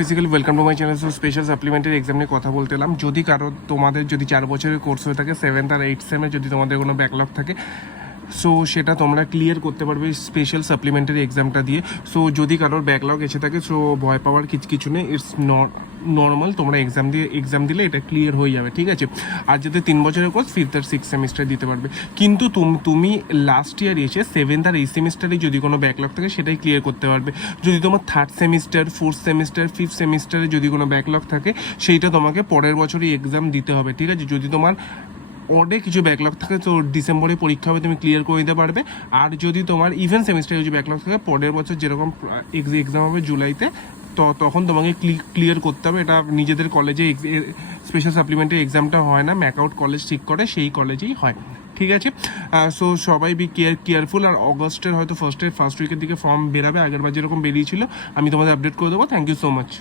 Basically welcome to my channel. So special supplementary exam নিয়ে কথা বলতে এলাম। যদি কারো তোমাদের যদি 4 বছরের কোর্স হয়ে থাকে, 7th আর 8th সেমে যদি তোমাদের কোনো ব্যাকলগ থাকে, সো সেটা তোমরা ক্লিয়ার করতে পারবে স্পেশাল সাপ্লিমেন্টারি এক্সামটা দিয়ে। সো যদি কারোর ব্যাকলগ এসে থাকে, সো ভয় পাওয়ার কিছু নেই, ইটস নর্মাল। তোমরা এক্সাম দিলে এটা ক্লিয়ার হয়ে যাবে, ঠিক আছে। আর যদি 3 বছরের কোর্স, 5th আর 6th সেমিস্টার দিতে পারবে। কিন্তু তুমি লাস্ট ইয়ার এসে 7th আর 8th সেমিস্টারে যদি কোনো ব্যাকলগ থাকে, সেটাই ক্লিয়ার করতে পারবে। যদি তোমার 3rd semester, 4th semester, 5th সেমিস্টারে যদি কোনো ব্যাকলগ থাকে, সেইটা তোমাকে পরের বছরই এক্সাম দিতে হবে, ঠিক আছে। যদি তোমার ওডে কিছু ব্যাকলগ থাকে, তো ডিসেম্বরে পরীক্ষা হবে, তুমি ক্লিয়ার করে দিতে পারবে। আর যদি তোমার ইভেন্ট সেমিস্টারে কিছু ব্যাকলগ থাকে, পরের বছর যেরকম এক্সাম হবে জুলাইতে, তো তখন তোমাকে ক্লিয়ার করতে হবে। এটা নিজেদের কলেজে স্পেশাল সাপ্লিমেন্টারি এক্সামটা হয় না, ম্যাকআউট কলেজ ঠিক করে, সেই কলেজেই হয়, ঠিক আছে। সো সবাই বি কেয়ারফুল। আর অগস্টের হয়তো ফার্স্ট উইকের দিকে ফর্ম বেরাবে, আগেরবার যেরকম বেরিয়েছিল আমি তোমাদের আপডেট করে দেবো। Thank you so much.